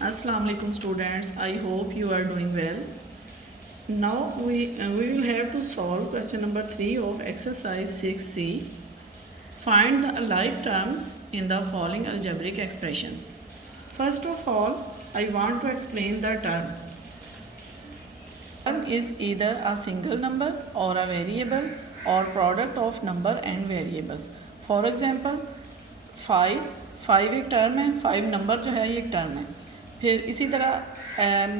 Assalamu alaikum students, I hope you are doing well. Now we will have to solve question number 3 of exercise 6c. Find the alike terms in the following algebraic expressions. First of all, I want to explain the term. Term is either a single number or a variable or product of number and variables. For example, 5 एक term है, 5 number जो है ये एक term है. फिर इसी तरह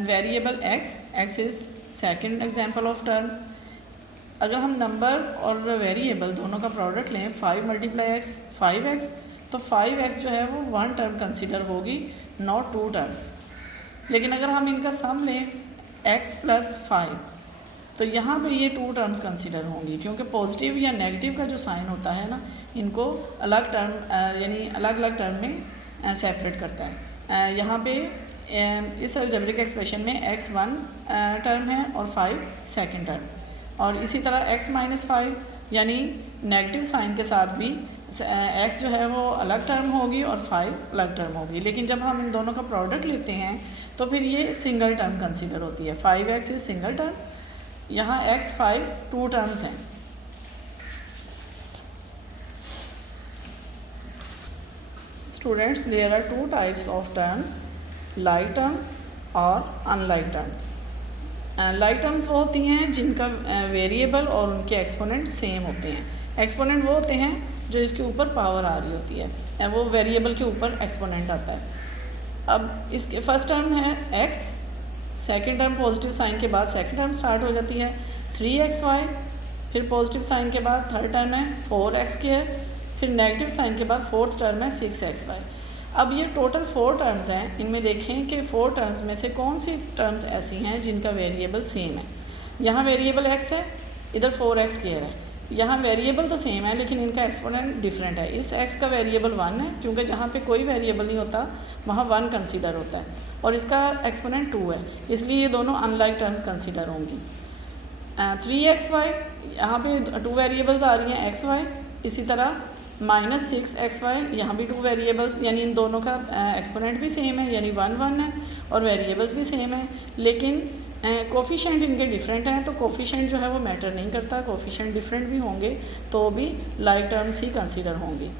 variable x is second example of term. अगर हम नंबर और वेरिएबल दोनों का प्रोडक्ट लें 5 मल्टीप्लाई एक्स 5x, तो 5x जो है वो वन टर्म कंसिडर होगी, नॉट टू टर्म्स. लेकिन अगर हम इनका सम लें x + 5, तो यहाँ पे ये टू टर्म्स कंसिडर होंगी, क्योंकि पॉजिटिव या नेगेटिव का जो साइन होता है ना, इनको अलग टर्म यानी अलग अलग टर्म में सेपरेट करता है. यहाँ पे इस अलजेब्रिक एक्सप्रेशन में x 1 टर्म है और 5 सेकंड टर्म. और इसी तरह x - 5 यानी नेगेटिव साइन के साथ भी x जो है वो अलग टर्म होगी और 5 अलग टर्म होगी. लेकिन जब हम इन दोनों का प्रोडक्ट लेते हैं तो फिर ये सिंगल टर्म कंसिडर होती है. 5x इज सिंगल टर्म, यहाँ x 5 टू टर्म्स हैं. Students, there are two types of terms, like terms और अनलाइक टर्म्स. लाइक टर्म्स वो होती हैं जिनका वेरिएबल और उनके एक्सपोनेंट सेम होते हैं. एक्सपोनेंट वो होते हैं जो इसके ऊपर पावर आ रही होती है, वो वेरिएबल के ऊपर एक्सपोनेंट आता है. अब इसके फर्स्ट टर्म है x, second term positive sign के बाद सेकंड टर्म स्टार्ट हो जाती है 3xy. फिर पॉजिटिव साइन के बाद थर्ड टर्म है 4x². फिर नेगेटिव साइन के बाद फोर्थ टर्म है 6xy. अब ये टोटल 4 टर्म्स हैं. इनमें देखें कि 4 टर्म्स में से कौन सी टर्म्स ऐसी हैं जिनका वेरिएबल सेम है. यहाँ वेरिएबल x है, इधर 4x² है. यहाँ वेरिएबल तो सेम है लेकिन इनका एक्सपोनेंट डिफरेंट है. इस x का वेरिएबल 1 है, क्योंकि जहाँ पे कोई वेरिएबल नहीं होता वहाँ 1 कंसीडर होता है, और इसका एक्सपोनेंट 2 है, इसलिए ये दोनों अनलाइक टर्म्स कंसीडर होंगी. 3xy, यहाँ पे 2 वेरिएबल्स आ रही हैं xy. इसी तरह -6xy, यहाँ भी 2 वेरिएबल्स, यानी इन दोनों का एक्सपोनेंट भी सेम है, यानी 1 1 है, और वेरिएबल्स भी सेम है. लेकिन कोफिशेंट इनके डिफरेंट हैं, तो कोफिशेंट जो है वो मैटर नहीं करता. कोफिशेंट डिफरेंट भी होंगे तो भी लाइक टर्म्स ही कंसीडर होंगी.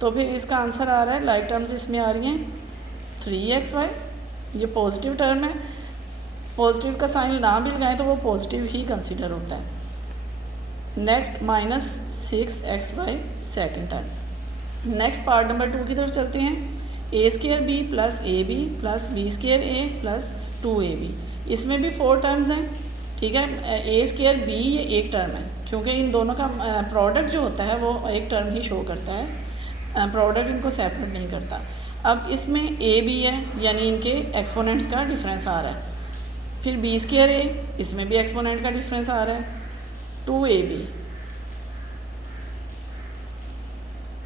तो फिर इसका आंसर आ रहा है, लाइक टर्म्स इसमें आ रही हैं 3xy, ये पॉजिटिव टर्म है. पॉजिटिव का साइन ना भी लगाएं तो वो पॉजिटिव ही कंसीडर होता है. Next -6xy second term. Next part number 2 की तरफ चलते हैं. a² b + ab + b² a + 2ab. इसमें भी 4 टर्म्स हैं, ठीक है. a² b ये एक टर्म है, क्योंकि इन दोनों का प्रोडक्ट जो होता है वो एक टर्म ही शो करता है, प्रोडक्ट इनको सेपरेट नहीं करता. अब इसमें a b है, यानी इनके एक्सपोनेंट्स का डिफरेंस आ रहा है. फिर b² a, इसमें भी एक्सपोनेंट का डिफरेंस आ रहा है. 2ab,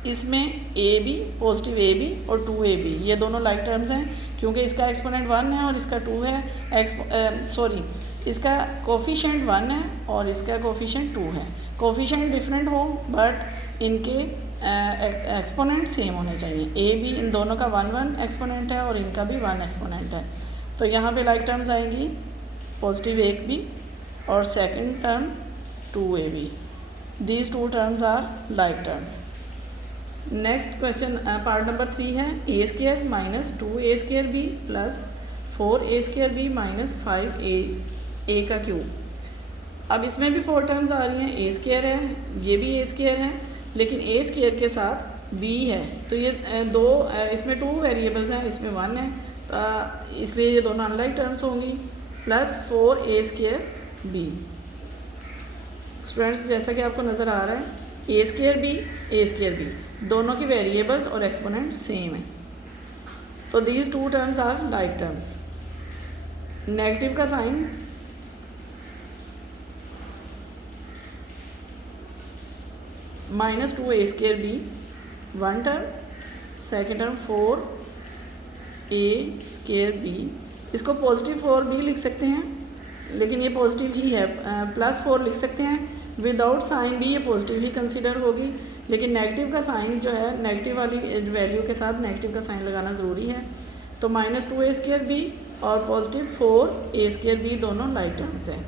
इसमें ab पॉजिटिव ab और 2ab ये दोनों लाइक टर्म्स हैं, क्योंकि इसका एक्सपोनेंट 1 है और इसका 2 है. इसका कोफिशेंट 1 है और इसका कोफिशेंट 2 है. कोफिशेंट डिफरेंट हो बट इनके एक्सपोनेंट सेम होने चाहिए. ab इन दोनों का 1 1 एक्सपोनेंट है और इनका भी 1 एक्सपोनेंट है. तो यहाँ पे लाइक टर्म्स आएंगी पॉजिटिव ab और second term 2ab. These 2 terms are like terms. Next question part number 3 है. a² - 2a² b + 4a² b - 5a का क्यूब. अब इसमें भी 4 टर्म्स आ रही हैं. a² है, ये भी a² है, लेकिन a² के साथ b है, तो ये इसमें 2 वेरिएबल्स हैं, इसमें 1 है, तो इसलिए ये दोनों अनलाइक टर्म्स होंगी. Plus 4a² b. स्टूडेंट्स, जैसा कि आपको नज़र आ रहा है, a² b दोनों की वेरिएबल्स और एक्सपोनेंट सेम है, तो these 2 terms are like terms. Negative का sign -2a² b one term, second term 4a² b. इसको पॉजिटिव 4b लिख सकते हैं, लेकिन ये पॉजिटिव ही है. +4 लिख सकते हैं, विदाउट साइन भी ये पॉजिटिव ही कंसीडर होगी, लेकिन नेगेटिव का साइन जो है, नेगेटिव वाली वैल्यू के साथ नेगेटिव का साइन लगाना ज़रूरी है. तो -2a² b और +4a² b दोनों लाइक टर्म्स हैं।